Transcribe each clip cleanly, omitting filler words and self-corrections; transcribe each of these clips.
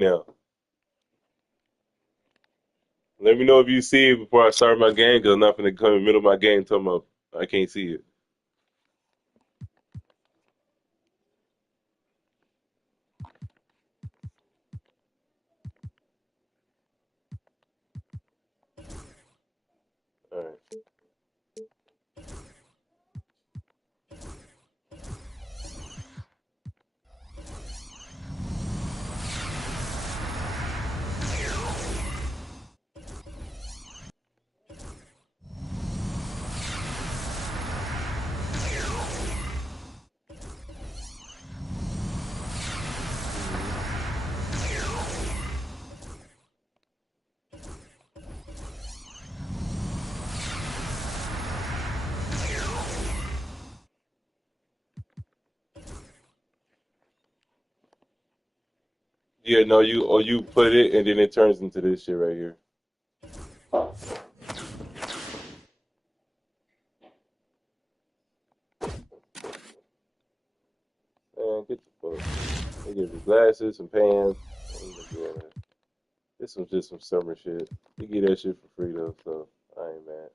Now, let me know if you see it before I start my game, because I'm not going to come in the middle of my game talking about I can't see it. All right. Yeah, no, you put it and then it turns into this shit right here. Man, get the fuck. They give you glasses, some pants. I'm not doing that. This was just some summer shit. You get that shit for free though, so I ain't mad.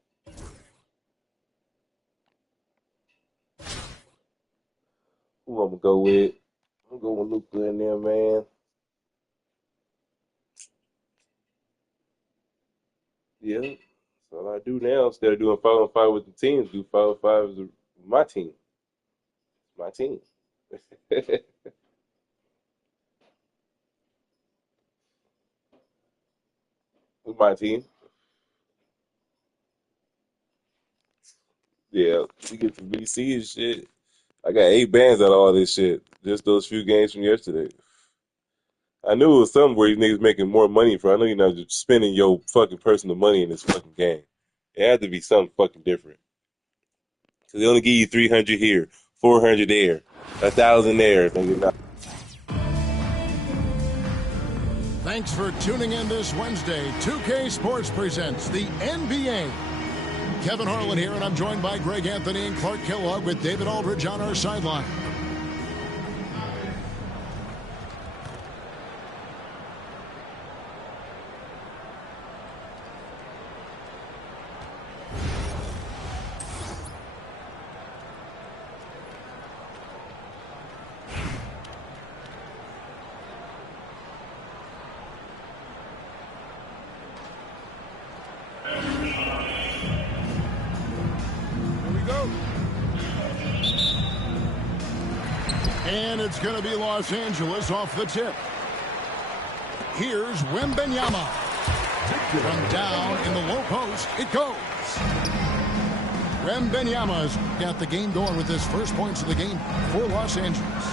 Who I'm gonna go with? I'm going with Luca in there, man. Yeah. That's all I do now. Instead of doing 5-on-5 with the teams, do 5-on-5 with my team. My team. With my team. Yeah. We get to BC and shit. I got 8 bands out of all this shit. Just those few games from yesterday. I knew it was something where you niggas making more money for. I know you're not just spending your fucking personal money in this fucking game. It had to be something fucking different. Cause they only give you 300 here, 400 there, 1,000 there. Nigga, nah. Thanks for tuning in this Wednesday. 2K Sports presents the NBA. Kevin Harlan here, and I'm joined by Greg Anthony and Clark Kellogg with David Aldridge on our sideline. And it's going to be Los Angeles off the tip. Here's Wembanyama. From down in the low post, it goes. Wembanyama's got the game going with his first points of the game for Los Angeles.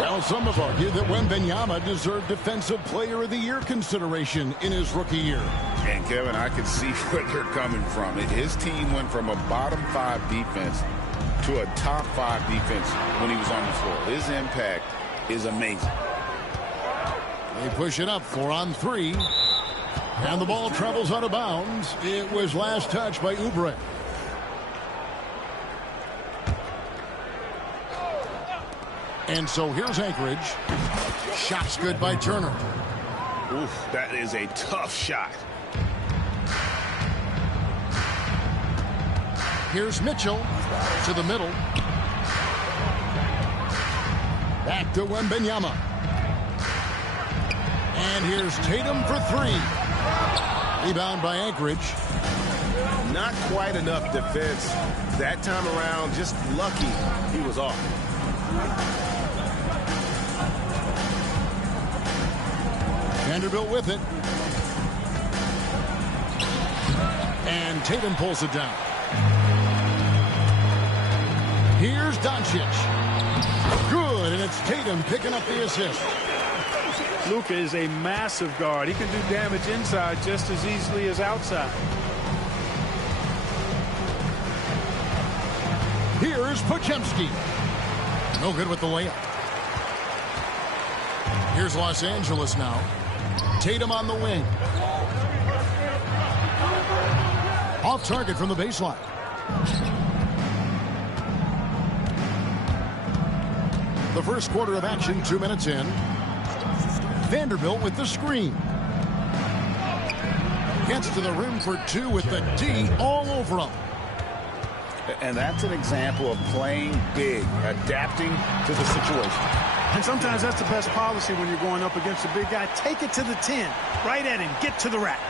Well, some have argued that Wembanyama deserved Defensive Player of the Year consideration in his rookie year. And, Kevin, I can see where you're coming from. His team went from a bottom 5 defense to a top 5 defense when he was on the floor. His impact is amazing. They push it up 4-on-3. And the ball travels out of bounds. It was last touched by Oubre. And so here's Anchorage. Shot's good by Turner. Oof, that is a tough shot. Here's Mitchell to the middle. Back to Wembanyama. And here's Tatum for 3. Rebound by Anchorage. Not quite enough defense that time around. Just lucky he was off. Vanderbilt with it. And Tatum pulls it down. Here's Doncic. Good, and it's Tatum picking up the assist. Luka is a massive guard. He can do damage inside just as easily as outside. Here's Podziemski. No good with the layup. Here's Los Angeles now. Tatum on the wing. Off target from the baseline. The first quarter of action, 2 minutes in. Vanderbilt with the screen. Gets to the rim for two with the D all over him. And that's an example of playing big, adapting to the situation. And sometimes that's the best policy when you're going up against a big guy. Take it to the 10, right at him, get to the rack.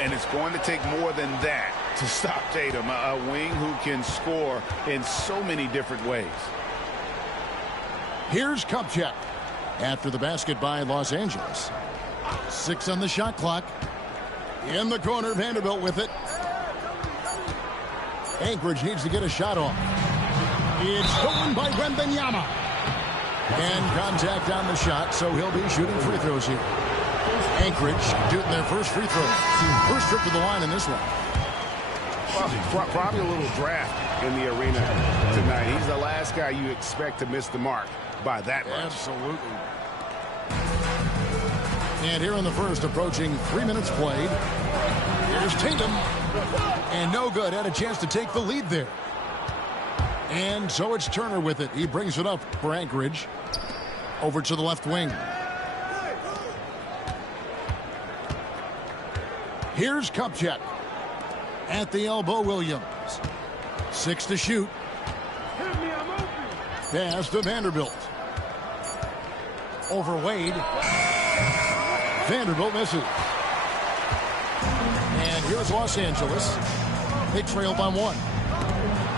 And it's going to take more than that to stop Tatum, a wing who can score in so many different ways. Here's Kupchak after the basket by Los Angeles. 6 on the shot clock. In the corner, Vanderbilt with it. Anchorage needs to get a shot off. It's stolen by Wembanyama. And contact on the shot, so he'll be shooting free throws here. Anchorage shooting their first free throw. First trip to the line in this one. Well, probably a little draft in the arena tonight. He's the last guy you expect to miss the mark by that much. Absolutely. And here in the first, approaching 3 minutes played. Here's Tatum. And no good. Had a chance to take the lead there. And so it's Turner with it. He brings it up for Anchorage. Over to the left wing. Here's Kupchak. At the elbow, Williams. 6 to shoot. Pass to Vanderbilt. Over Wade. Vanderbilt misses. And here's Los Angeles. They trail by 1.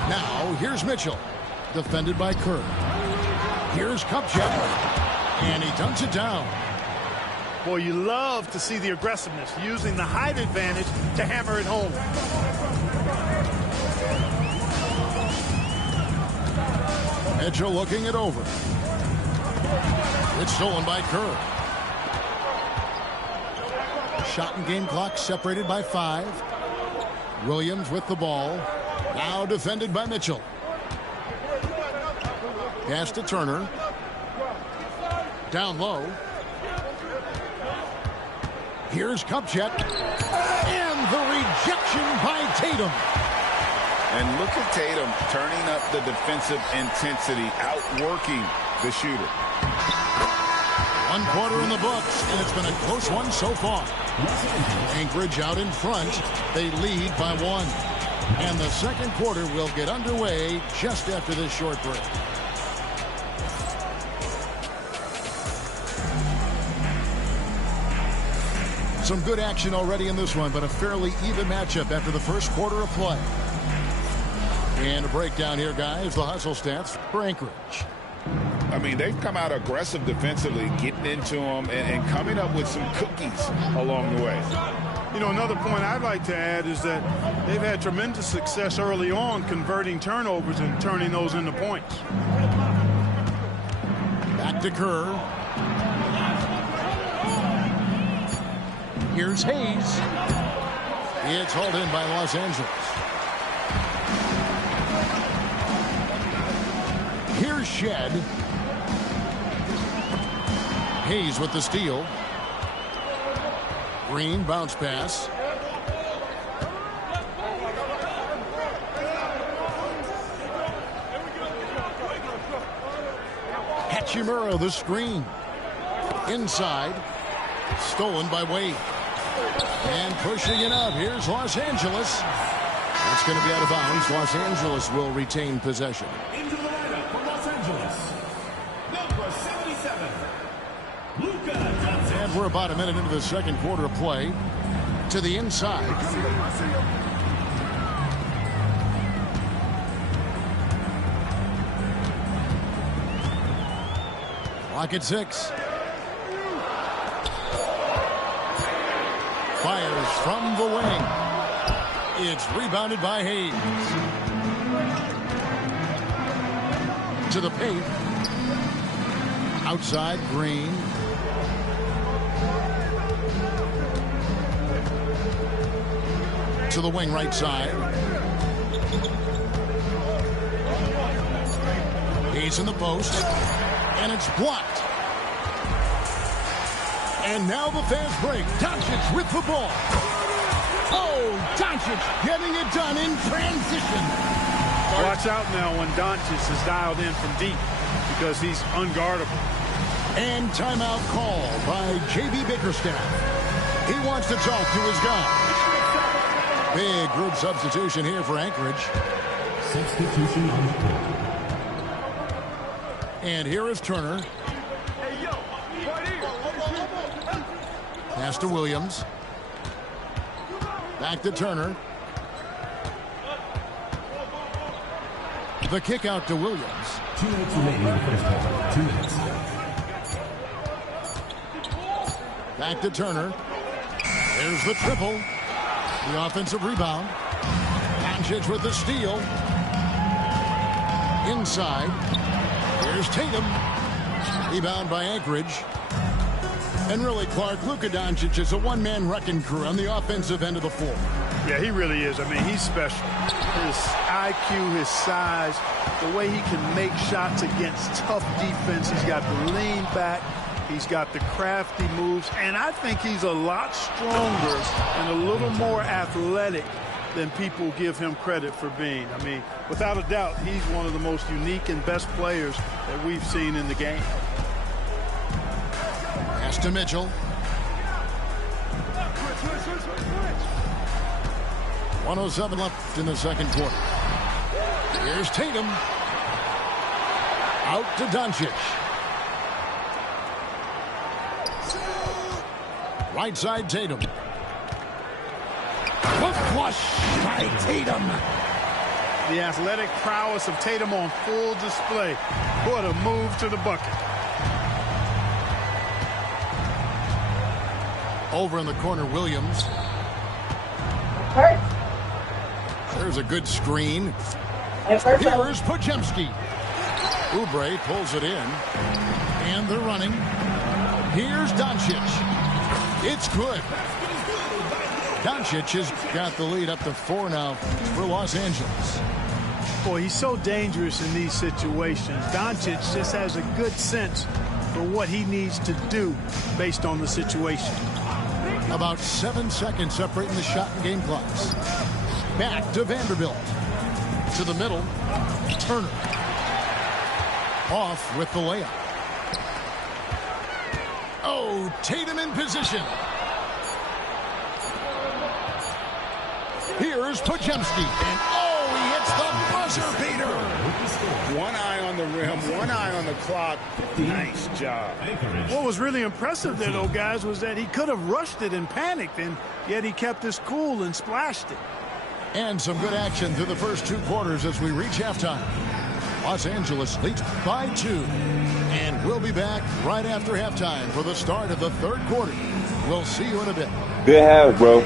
Now, here's Mitchell. Defended by Kerr. Here's Kupchak. And he dunks it down. Boy, you love to see the aggressiveness, using the height advantage to hammer it home. Mitchell looking it over. It's stolen by Kerr. Shot and game clock separated by 5. Williams with the ball. Now defended by Mitchell. Pass to Turner. Down low. Here's Kupchak. And the rejection by Tatum. And look at Tatum turning up the defensive intensity, outworking the shooter. 1 quarter in the books, and it's been a close one so far. Anchorage out in front. They lead by 1. And the second quarter will get underway just after this short break. Some good action already in this one, but a fairly even matchup after the first quarter of play. And a breakdown here, guys. The hustle stats for Anchorage. I mean, they've come out aggressive defensively, getting into them and coming up with some cookies along the way. You know, another point I'd like to add is that they've had tremendous success early on converting turnovers and turning those into points. Back to Kerr. Here's Hayes. It's hauled in by Los Angeles. Here's Shed. Hayes with the steal. Green bounce pass. Hachimura the screen. Inside. Stolen by Wade. And pushing it up. Here's Los Angeles. It's going to be out of bounds. Los Angeles will retain possession. Into the lineup for Los Angeles, number 77, Luka Doncic. And we're about a minute into the second quarter of play. To the inside. Clock at 6. Fires from the wing. It's rebounded by Hayes. To the paint. Outside, Green. To the wing right side. Hayes in the post. And it's blocked. And now the fast break. Doncic with the ball. Oh, Doncic getting it done in transition. Watch out now when Doncic is dialed in from deep because he's unguardable. And timeout call by J.B. Bickerstaff. He wants to talk to his guy. Big group substitution here for Anchorage. Substitution on the court. And here is Turner. Pass to Williams. Back to Turner. The kick out to Williams. 2 minutes remaining in the first half. 2 minutes. Back to Turner. There's the triple. The offensive rebound. Doncic with the steal. Inside. Here's Tatum. Rebound by Anchorage. And really, Clark, Luka Doncic is a one-man wrecking crew on the offensive end of the floor. Yeah, he really is. I mean, he's special. His IQ, his size, the way he can make shots against tough defense. He's got the lean back. He's got the crafty moves. And I think he's a lot stronger and a little more athletic than people give him credit for being. I mean, without a doubt, he's one of the most unique and best players that we've seen in the game. Pass to Mitchell. 1:07 left in the second quarter. Here's Tatum. Out to Doncic. Right side Tatum. Foot flush by Tatum. The athletic prowess of Tatum on full display. What a move to the bucket. Over in the corner, Williams. There's a good screen. Here's Podziemski. Oubre pulls it in. And they're running. Here's Doncic. It's good. Doncic has got the lead up to 4 now for Los Angeles. Boy, he's so dangerous in these situations. Doncic just has a good sense for what he needs to do based on the situation. About 7 seconds separating the shot and game clocks. Back to Vanderbilt. To the middle. Turner. Off with the layup. Oh, Tatum in position. Here's Podziemski. And oh, he hits the buzzer beater. One eye on the rim, one eye on the clock. Nice job. What was really impressive there, though, guys, was that he could have rushed it and panicked, and yet he kept his cool and splashed it. And some good action through the first 2 quarters as we reach halftime. Los Angeles leads by 2. And we'll be back right after halftime for the start of the third quarter. We'll see you in a bit. Good half, bro.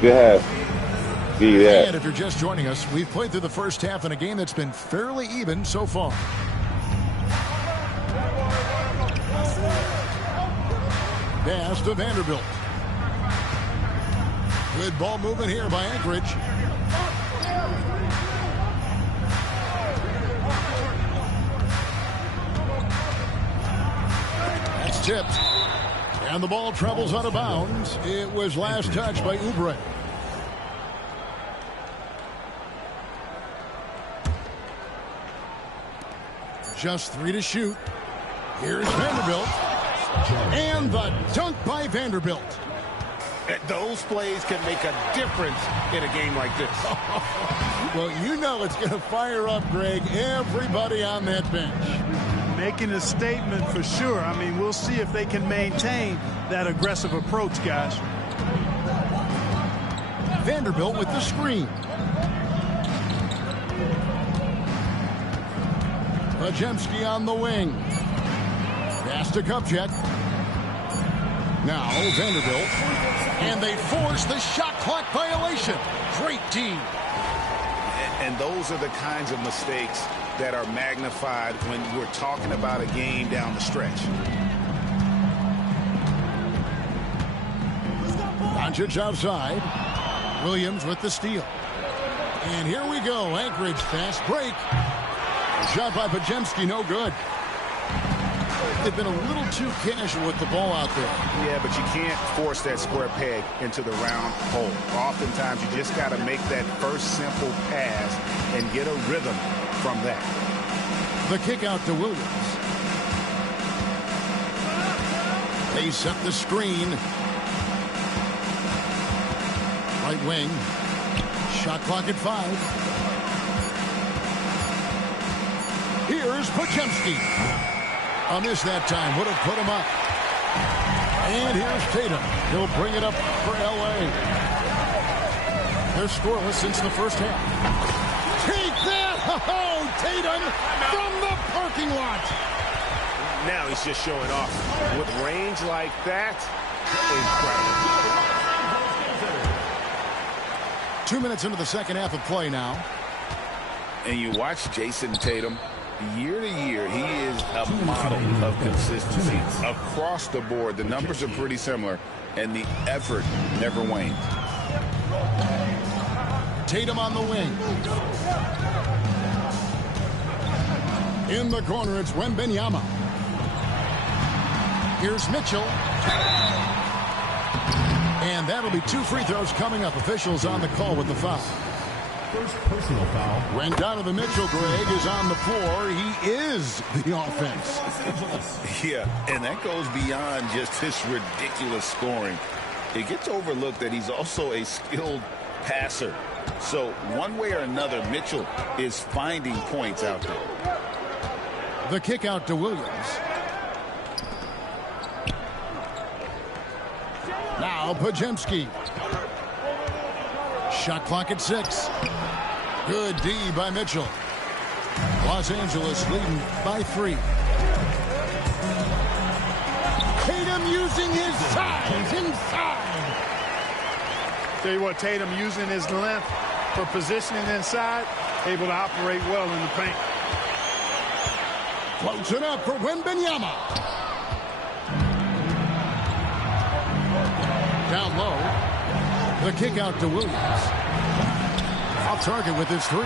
Good half. Yeah. And if you're just joining us, we've played through the first half in a game that's been fairly even so far. Pass to Vanderbilt. Good ball movement here by Anchorage. That's tipped. And the ball travels out of bounds. It was last touched by Oubre. Just 3 to shoot. Here's Vanderbilt. And the dunk by Vanderbilt. Those plays can make a difference in a game like this. Well, you know it's going to fire up, Greg, everybody on that bench. Making a statement for sure. I mean, we'll see if they can maintain that aggressive approach, guys. Vanderbilt with the screen. Podziemski on the wing. Pass to Kupchak. Now Vanderbilt. And they force the shot clock violation. Great team. And those are the kinds of mistakes that are magnified when we're talking about a game down the stretch. Doncic outside. Williams with the steal. And here we go. Anchorage fast break. Shot by Podziemski, no good. They've been a little too casual with the ball out there. Yeah, but you can't force that square peg into the round hole. Oftentimes, you just got to make that first simple pass and get a rhythm from that. The kick out to Williams. They set the screen. Right wing. Shot clock at 5. Here's Podziemski. A miss that time. Would have put him up. And here's Tatum. He'll bring it up for L.A. They're scoreless since the first half. Take that! Oh, Tatum from the parking lot. Now he's just showing off. With range like that, incredible. 2 minutes into the second half of play now. And you watch Jason Tatum, year to year, he is a model of consistency. Across the board, the numbers are pretty similar, and the effort never waned. Tatum on the wing. In the corner, it's Wembanyama. Here's Mitchell. And that'll be 2 free throws coming up. Officials on the call with the foul. First personal foul. When Donovan Mitchell, Greg, is on the floor, he is the offense. Yeah, and that goes beyond just his ridiculous scoring. It gets overlooked that he's also a skilled passer. So one way or another, Mitchell is finding points out there. The kick out to Williams. Now Podziemski. Shot clock at 6. Good D by Mitchell. Los Angeles leading by 3. Tatum using his size inside. Tell you what, Tatum using his length for positioning inside, able to operate well in the paint. Floats it up for Wembanyama. Down low. The kick out to Williams. Off target with his 3.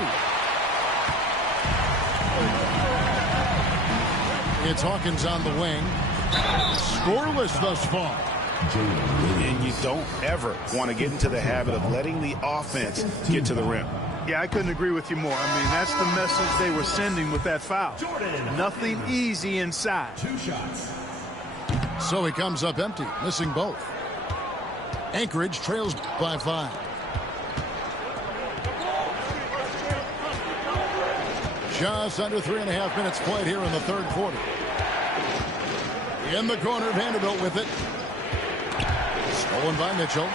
It's Hawkins on the wing. Scoreless thus far. And you don't ever want to get into the habit of letting the offense get to the rim. Yeah, I couldn't agree with you more. I mean, that's the message they were sending with that foul. Nothing easy inside. 2 shots. So he comes up empty, missing both. Anchorage trails by 5. Just under 3.5 minutes played here in the third quarter. In the corner, Vanderbilt with it. Stolen by Mitchell.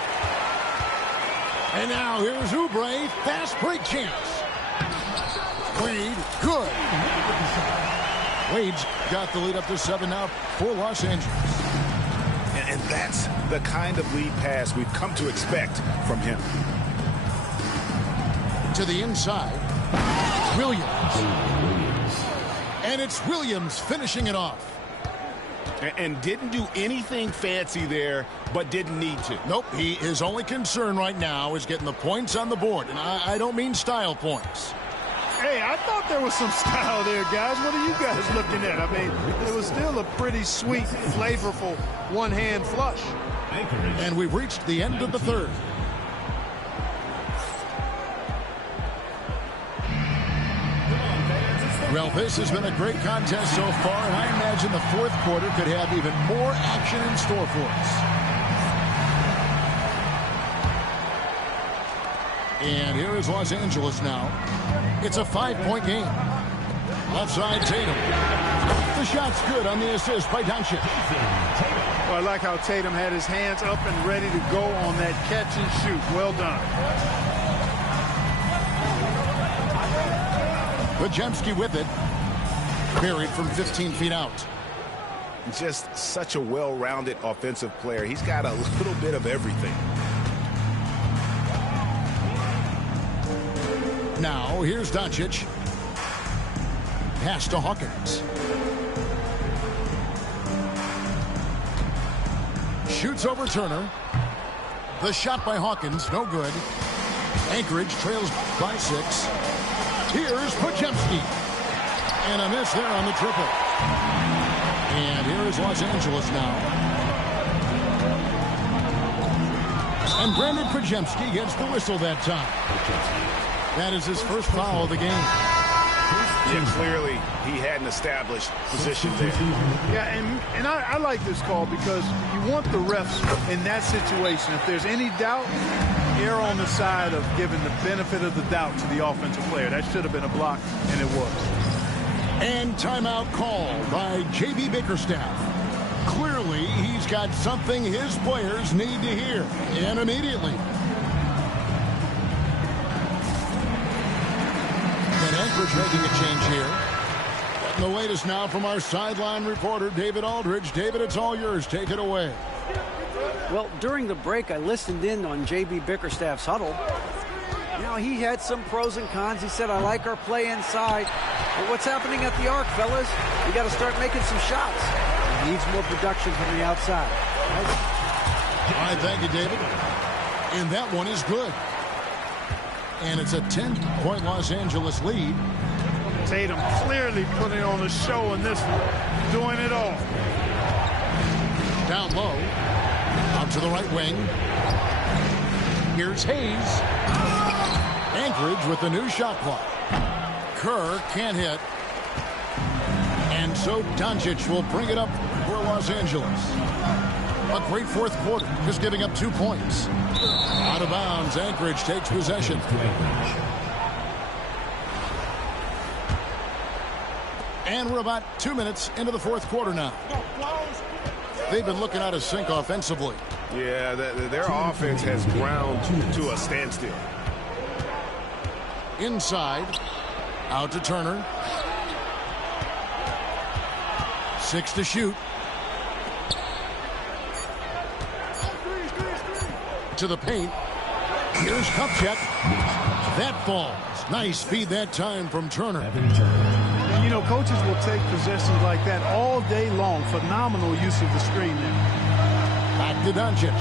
And now here's Oubre. Fast break chance. Wade, good. Wade's got the lead up to 7 now for Los Angeles. And that's the kind of lead pass we've come to expect from him. To the inside. Williams. And it's Williams finishing it off. And didn't do anything fancy there, but didn't need to. Nope, his only concern right now is getting the points on the board. And I don't mean style points. Hey, I thought there was some style there, guys. What are you guys looking at? I mean, it was still a pretty sweet, flavorful one-hand flush. And we've reached the end of the third. Well, this has been a great contest so far, and I imagine the fourth quarter could have even more action in store for us. And here is Los Angeles now. It's a 5-point game. Left side, Tatum. The shot's good on the assist by Doncic. Well, I like how Tatum had his hands up and ready to go on that catch and shoot. Well done. Podziemski with it. Buried from 15 feet out. Just such a well-rounded offensive player. He's got a little bit of everything. Now, here's Doncic. Pass to Hawkins. Shoots over Turner. The shot by Hawkins, no good. Anchorage trails by 6. Here's Podziemski. And a miss there on the triple. And here is Los Angeles now. And Brandon Podziemski gets the whistle that time. That is his first foul of the game. Yeah, clearly he had an established position there. Yeah, and I like this call because you want the refs in that situation. If there's any doubt, err on the side of giving the benefit of the doubt to the offensive player. That should have been a block, and it was. And timeout called by J.B. Bickerstaff. Clearly, he's got something his players need to hear, and immediately. And Anchorage making a change here. Getting the latest now from our sideline reporter, David Aldridge. David, it's all yours. Take it away. Well, during the break, I listened in on J.B. Bickerstaff's huddle. You know, he had some pros and cons. He said, I like our play inside. But what's happening at the arc, fellas? We got to start making some shots. He needs more production from the outside. All right, thank you, David. And that one is good. And it's a 10-point Los Angeles lead. Tatum clearly putting on a show in this one, doing it all. Down low, out to the right wing. Here's Hayes. Anchorage with the new shot clock. Kerr can't hit. And so Doncic will bring it up for Los Angeles. A great fourth quarter, just giving up 2 points. Out of bounds, Anchorage takes possession. And we're about 2 minutes into the fourth quarter now. They've been looking out of sync offensively. Yeah, their offense has ground to a standstill. Inside, out to Turner. 6 to shoot. To the paint. Here's Kupchak. That falls. Nice feed that time from Turner. And, you know, coaches will take possessions like that all day long. Phenomenal use of the screen there. Back to Doncic.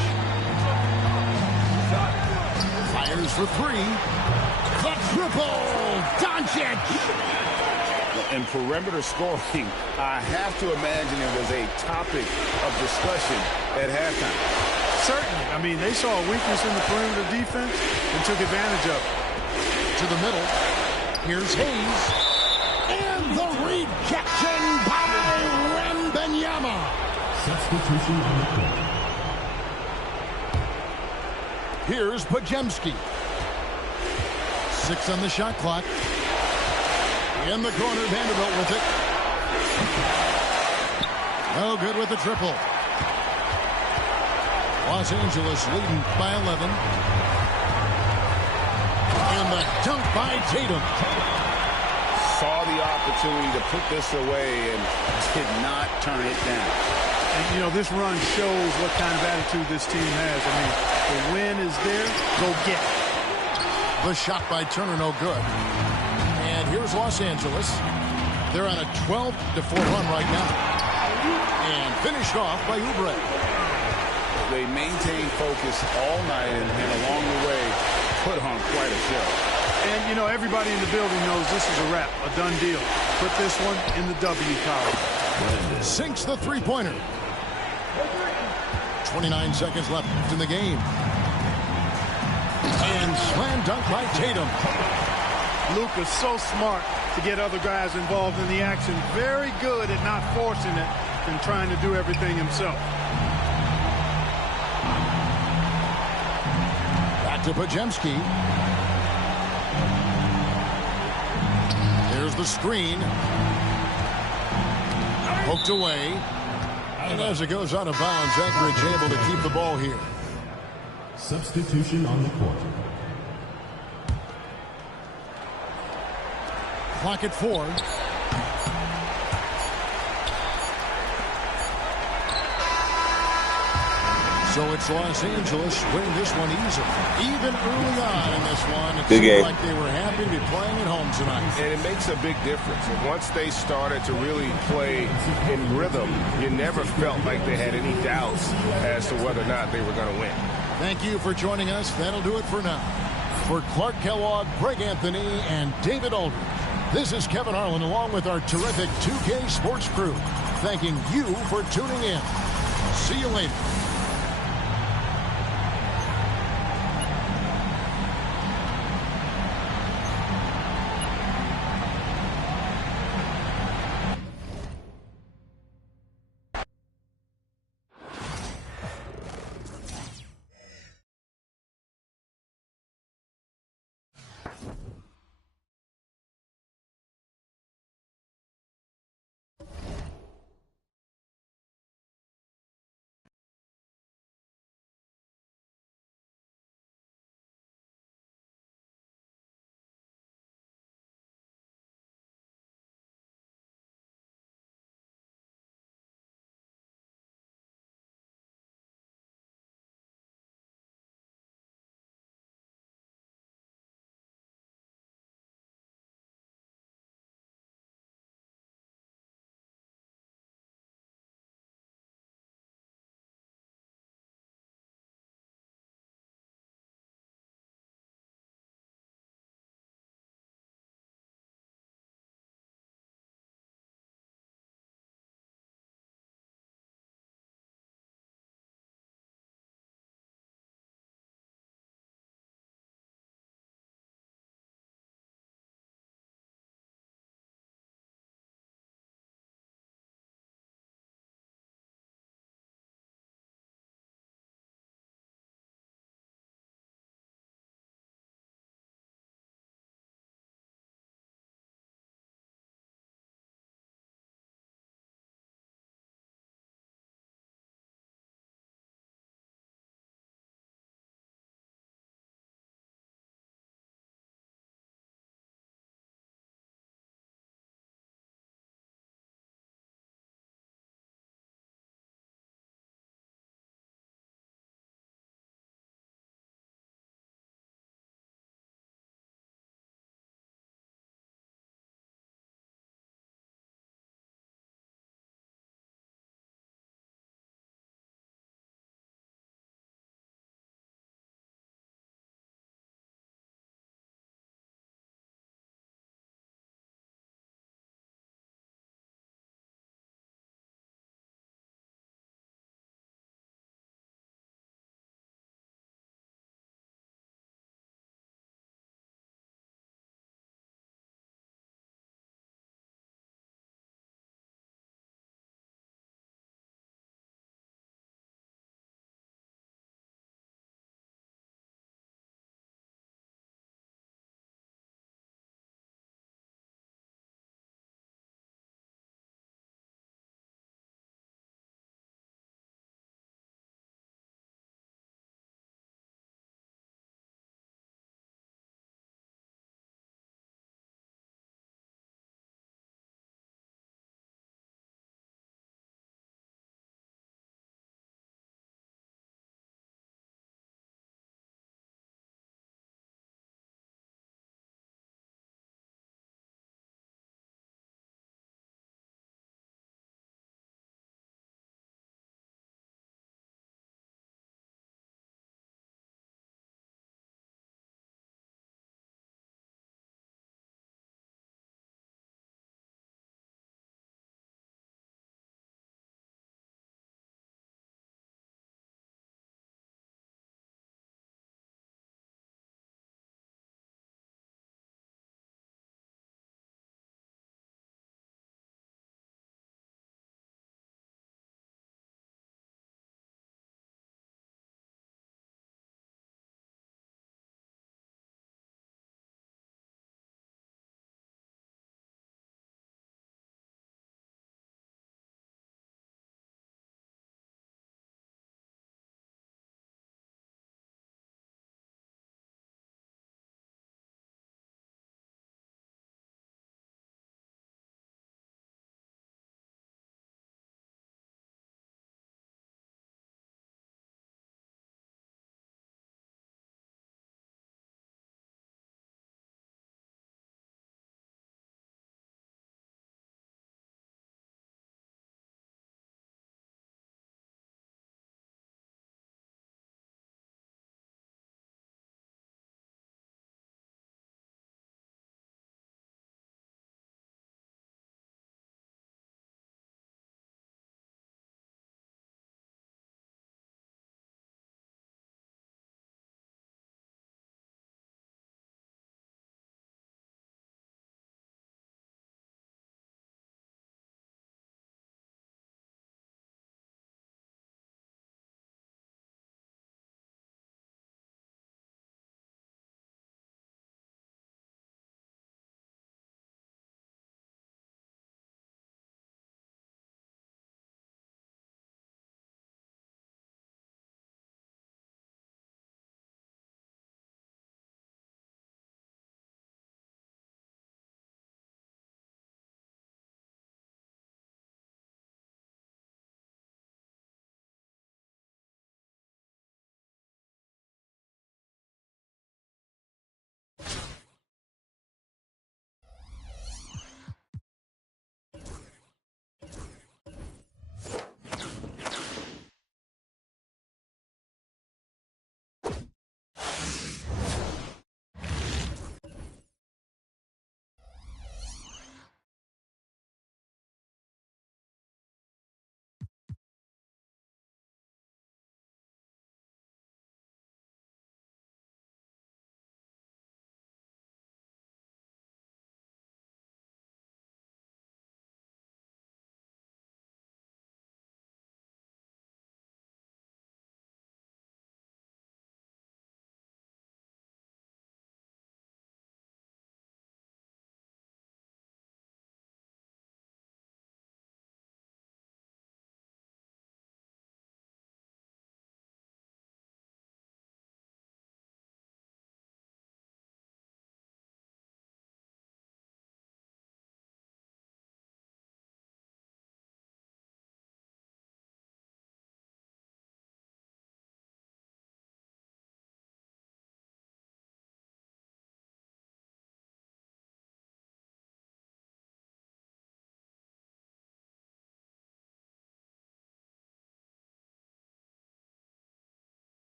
Fires for 3. The triple. Doncic. And perimeter scoring, I have to imagine it was a topic of discussion at halftime. Certainly. I mean, they saw a weakness in the perimeter defense and took advantage of it. To the middle. Here's Hayes. And the rejection by Wembanyama. Substitution on the court. Here's Podziemski. 6 on the shot clock. In the corner, Vanderbilt with it. No good with the triple. Los Angeles leading by 11. And the dunk by Tatum. Saw the opportunity to put this away and did not turn it down. And, you know, this run shows what kind of attitude this team has. I mean, the win is there. Go get it. The shot by Turner, no good. And here's Los Angeles. They're on a 12-4 run right now. And finished off by Oubre. They maintained focus all night and along the way put on quite a show. And, you know, everybody in the building knows this is a wrap, a done deal. Put this one in the W column. Sinks the three-pointer. 29 seconds left in the game. And slam dunk by Tatum. Luka's so smart to get other guys involved in the action. Very good at not forcing it and trying to do everything himself. Back to Podziemski. There's the screen. Poked away. And as it goes out of bounds, Anchorage able to keep the ball here. Substitution on the court. Clock at 4. So it's Los Angeles winning this one easily. Even early on in this one, it seemed like they were happy to be playing at home tonight. And it makes a big difference. And once they started to really play in rhythm, you never felt like they had any doubts as to whether or not they were going to win. Thank you for joining us. That'll do it for now. For Clark Kellogg, Greg Anthony, and David Aldridge, this is Kevin Harlan along with our terrific 2K Sports crew, thanking you for tuning in. See you later.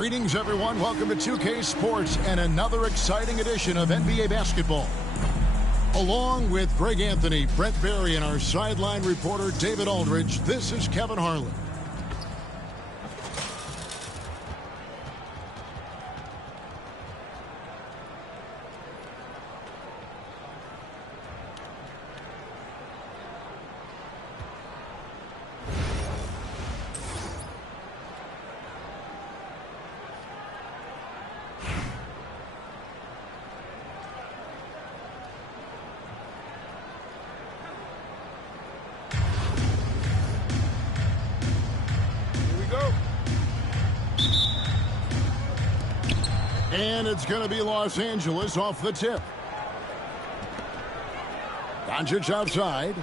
Greetings, everyone. Welcome to 2K Sports and another exciting edition of NBA basketball. Along with Greg Anthony, Brett Barry, and our sideline reporter, David Aldridge, this is Kevin Harlan. And it's going to be Los Angeles off the tip. Doncic outside.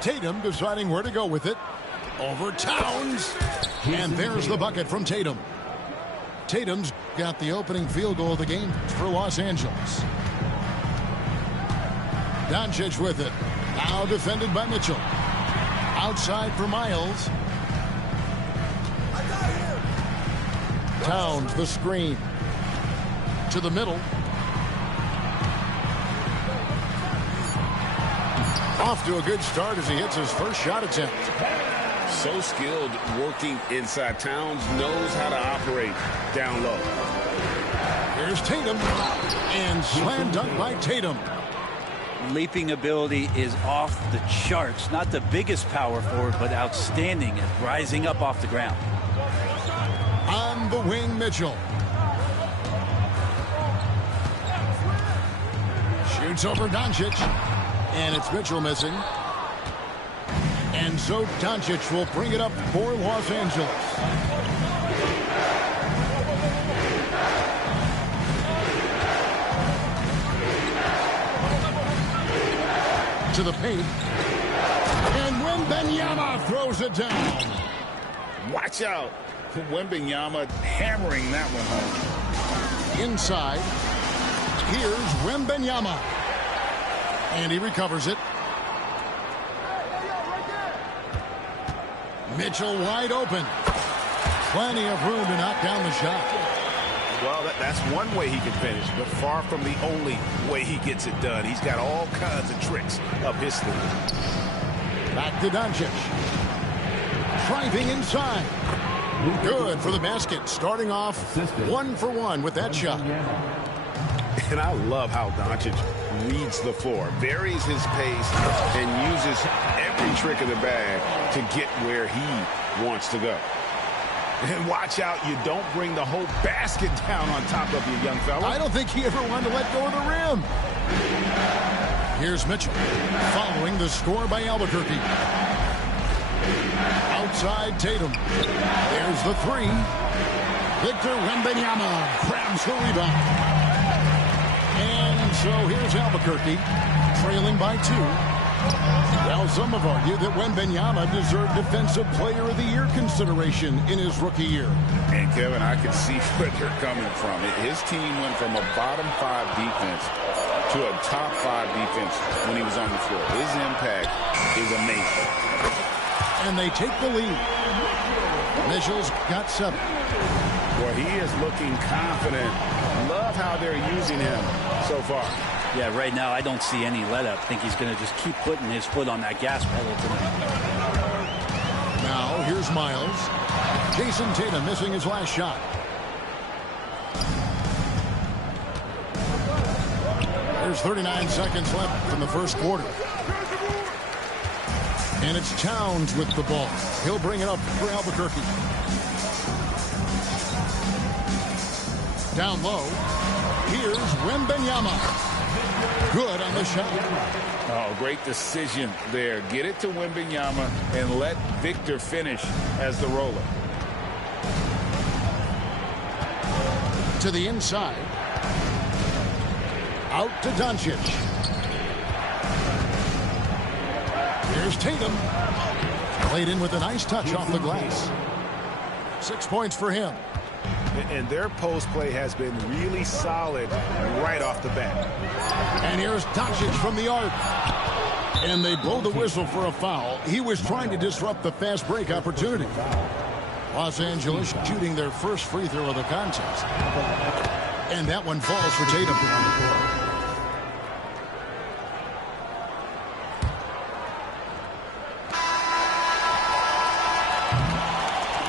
Tatum deciding where to go with it. Over Towns. And there's the bucket from Tatum. Tatum's got the opening field goal of the game for Los Angeles. Doncic with it. Now defended by Mitchell. Outside for Miles. Towns, the screen. To the middle. Off to a good start as he hits his first shot attempt. So skilled working inside. Towns knows how to operate down low. Here's Tatum. And slam dunk by Tatum. Leaping ability is off the charts. Not the biggest power forward, but outstanding at rising up off the ground. On the wing, Mitchell. Shoots over Doncic. And it's Mitchell missing. And so Doncic will bring it up for Los Angeles. To the paint. And Wembanyama throws it down. Watch out. Wembanyama hammering that one home. Inside. Here's Wembanyama. And he recovers it. Mitchell wide open. Plenty of room to knock down the shot. Well, that's one way he can finish, but far from the only way he gets it done. He's got all kinds of tricks up his sleeve. Back to Doncic. Driving inside. Good for the basket. Starting off 1 for 1 with that shot. And I love how Doncic reads the floor, varies his pace, and uses every trick of the bag to get where he wants to go. And watch out, you don't bring the whole basket down on top of you, young fella. I don't think he ever wanted to let go of the rim. Here's Mitchell, following the score by Albuquerque. Outside Tatum. There's the three. Victor Wembanyama grabs the rebound. And so here's Albuquerque, trailing by 2. Well, some have argued that Wembanyama deserved Defensive Player of the Year consideration in his rookie year. And, Kevin, I can see where they're coming from. His team went from a bottom 5 defense to a top 5 defense when he was on the floor. His impact is amazing. And they take the lead. Mitchell's got 7. Well, he is looking confident. Love how they're using him so far. Yeah, right now I don't see any let-up. I think he's going to just keep putting his foot on that gas pedal tonight. Now, here's Miles. Jason Tatum missing his last shot. There's 39 seconds left in the first quarter. And it's Towns with the ball. He'll bring it up for Albuquerque. Down low. Here's Wembanyama. Good on the shot. Oh, great decision there. Get it to Wembanyama and let Victor finish as the roller. To the inside. Out to Doncic. Here's Tatum. Played in with a nice touch off the glass. 6 points for him. And their post play has been really solid right off the bat. And here's Doncic from the arc. And they blow the whistle for a foul. He was trying to disrupt the fast break opportunity. Los Angeles shooting their first free throw of the contest. And that one falls for Tatum.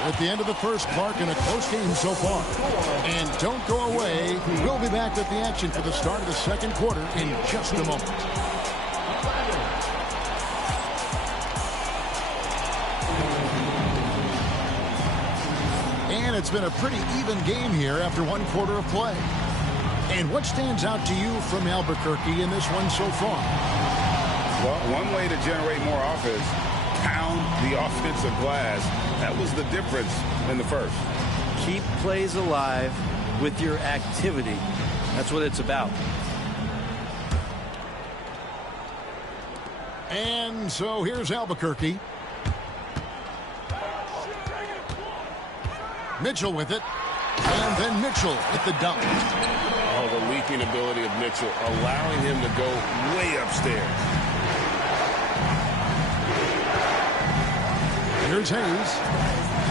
At the end of the first, Clark, in a close game so far. And don't go away. We'll be back with the action for the start of the second quarter in just a moment. And it's been a pretty even game here after one quarter of play. And what stands out to you from Albuquerque in this one so far? Well, one way to generate more offense, pound the offensive glass. That was the difference in the first. Keep plays alive with your activity. That's what it's about. And so here's Albuquerque. Mitchell with it. And then Mitchell with the dunk. Oh, the leaping ability of Mitchell, allowing him to go way upstairs. Here's Hayes.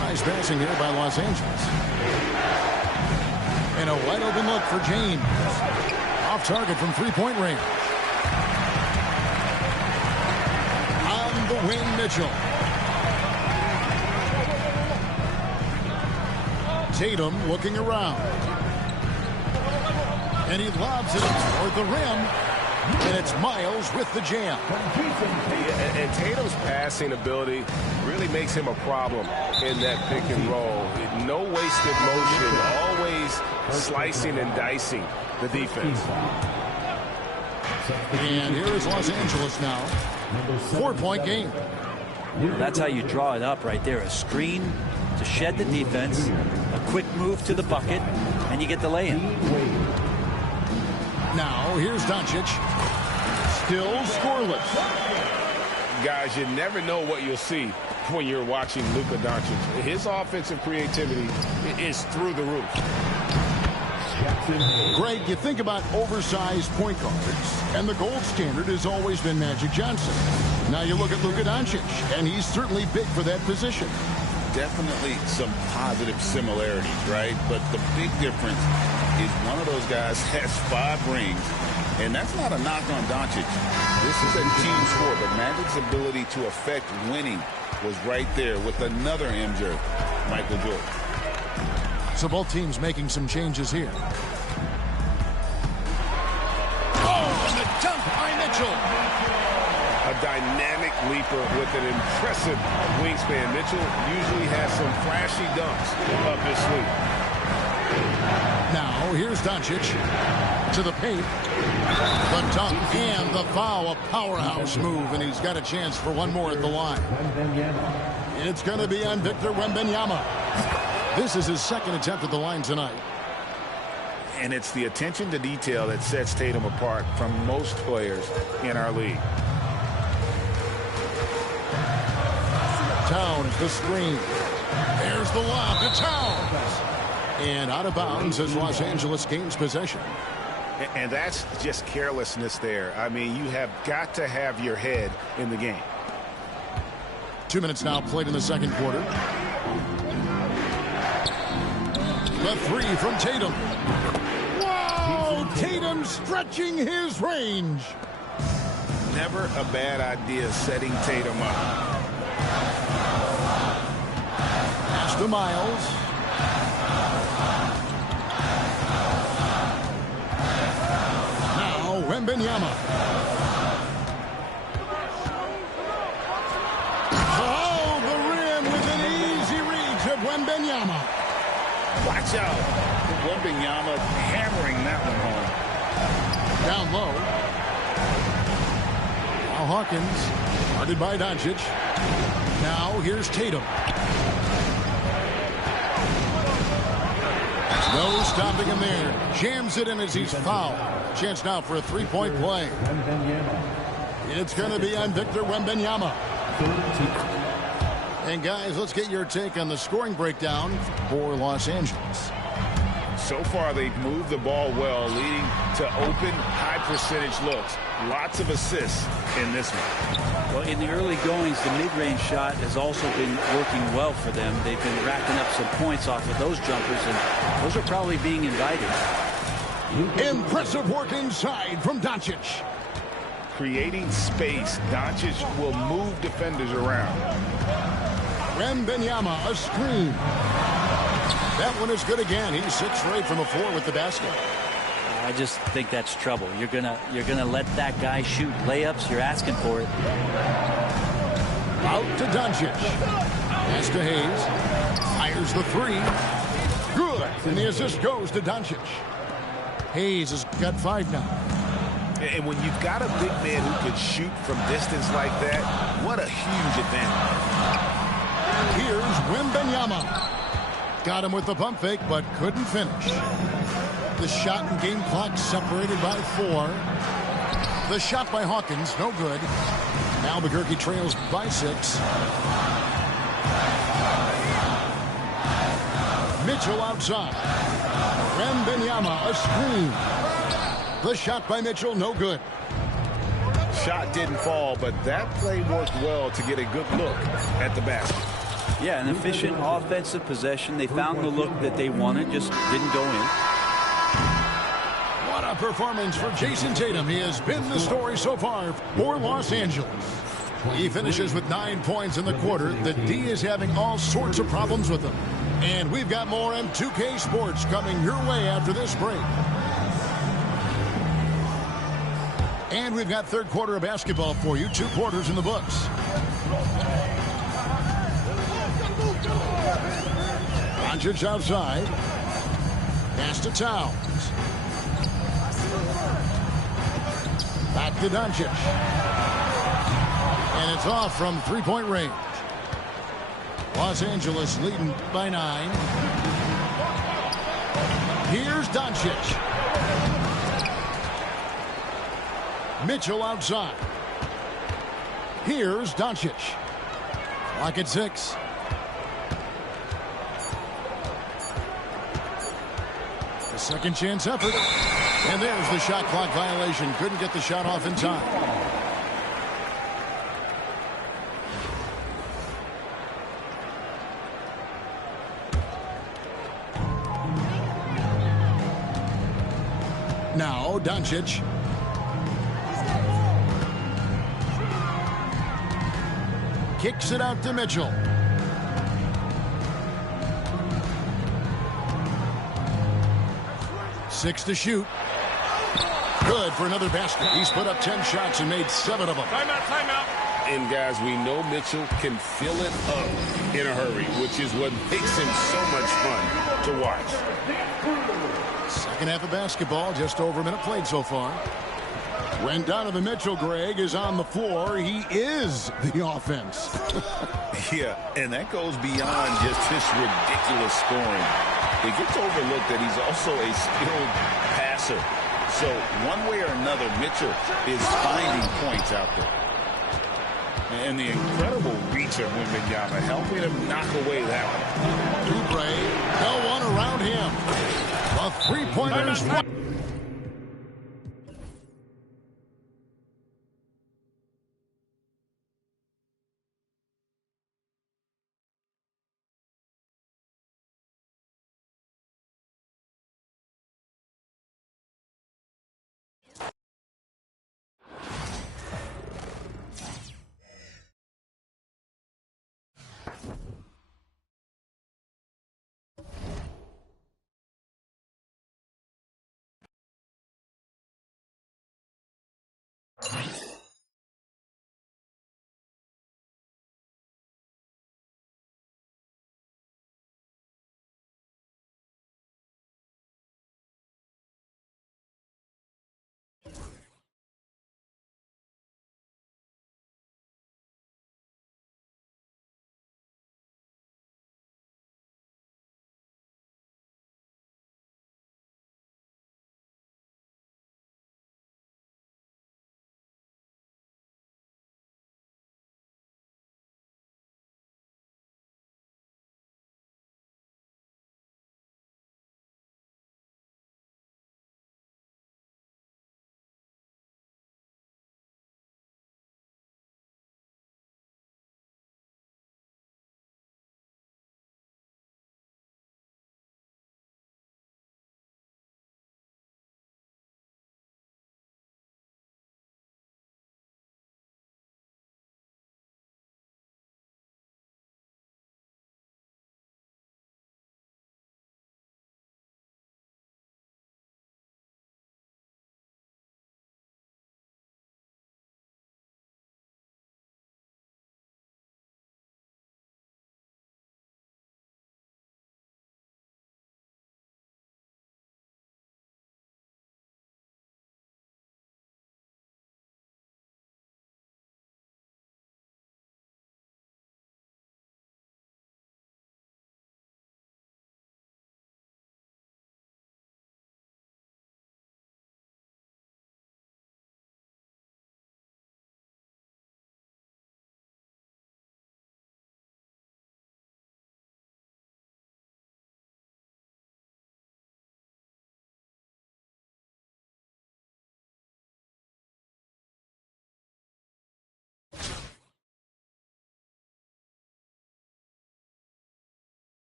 Nice passing here by Los Angeles. And a wide open look for James. Off target from three-point range. On the wing, Mitchell. Tatum looking around. And he lobs it toward the rim. And it's Miles with the jam. And Tatum's passing ability really makes him a problem in that pick and roll. No wasted motion, always slicing and dicing the defense. And here is Los Angeles now. 4-point game. That's how you draw it up right there. A screen to shed the defense, a quick move to the bucket, and you get the lay-in. Now, here's Doncic. Still scoreless. Guys, you never know what you'll see when you're watching Luka Doncic. His offensive creativity is through the roof. Greg, you think about oversized point guards, and the gold standard has always been Magic Johnson. Now you look at Luka Doncic, and he's certainly big for that position. Definitely some positive similarities, right? But the big difference is one of those guys has 5 rings, and that's not a knock on Doncic. This is a team sport, but Magic's ability to affect winning was right there with another MJ, Michael Jordan. So both teams making some changes here. Oh, and the dunk by Mitchell. A dynamic leaper with an impressive wingspan. Mitchell usually has some flashy dunks up his sleeve. Now, here's Doncic to the paint. The dunk and the foul, a powerhouse move, and he's got a chance for one more at the line. It's going to be on Victor Wembanyama. This is his second attempt at the line tonight. And it's the attention to detail that sets Tatum apart from most players in our league. Towns, the screen. There's the lob to Towns. And out of bounds as Los Angeles gains possession. And that's just carelessness there. I mean, you have got to have your head in the game. 2 minutes now played in the second quarter. The three from Tatum. Wow! Tatum stretching his range. Never a bad idea setting Tatum up. Pass to Miles. Now Wembanyama. Oh, the rim with an easy reach of Wembanyama. Watch out. Wembanyama hammering that one home. Down low. Now Hawkins, guarded by Doncic. Now here's Tatum. No stopping him there. Jams it in as he's fouled. Chance now for a three-point play. It's going to be on Victor Wembanyama. And guys, let's get your take on the scoring breakdown for Los Angeles. So far, they've moved the ball well, leading to open, high-percentage looks. Lots of assists in this one. Well, in the early goings, the mid-range shot has also been working well for them. They've been racking up some points off of those jumpers, and those are probably being invited. Impressive work inside from Doncic. Creating space, Doncic will move defenders around. Wembanyama, a screen. That one is good again. He's 6 for 8 from the floor with the basket. I just think that's trouble. You're gonna let that guy shoot layups. You're asking for it. Out to Doncic. Pass to Hayes. Fires the 3. Good. And the assist goes to Doncic. Hayes has got 5 now. And when you've got a big man who can shoot from distance like that, what a huge advantage. Here's Wembanyama. Got him with the pump fake, but couldn't finish. The shot and game clock separated by 4. The shot by Hawkins, no good. Albuquerque trails by 6. Mitchell outside. Wembanyama, a screen. The shot by Mitchell, no good. Shot didn't fall, but that play worked well to get a good look at the basket. Yeah, an efficient offensive possession. They found the look that they wanted, just didn't go in. What a performance for Jason Tatum. He has been the story so far for Los Angeles. He finishes with 9 points in the quarter. The D is having all sorts of problems with him. And we've got more M2K Sports coming your way after this break. And we've got third quarter of basketball for you. 2 quarters in the books. Doncic outside. Pass to Towns. Back to Doncic. And it's off from 3-point range. Los Angeles leading by 9. Here's Doncic. Mitchell outside. Here's Doncic. Clock at 6. A second chance effort. And there's the shot clock violation. Couldn't get the shot off in time. Now Doncic. Kicks it out to Mitchell. Six to shoot. Good for another basket. He's put up 10 shots and made 7 of them. Timeout. And guys, we know Mitchell can fill it up in a hurry, which is what makes him so much fun to watch. Second half of basketball, just over a minute played so far. When Donovan Mitchell, Greg, is on the floor, he is the offense. Yeah, and that goes beyond just his ridiculous scoring. It gets overlooked that he's also a skilled passer. So one way or another, Mitchell is finding points out there. And the incredible reach of Wembanyama helping him knock away that one. Oubre, no one around him. A three-pointer.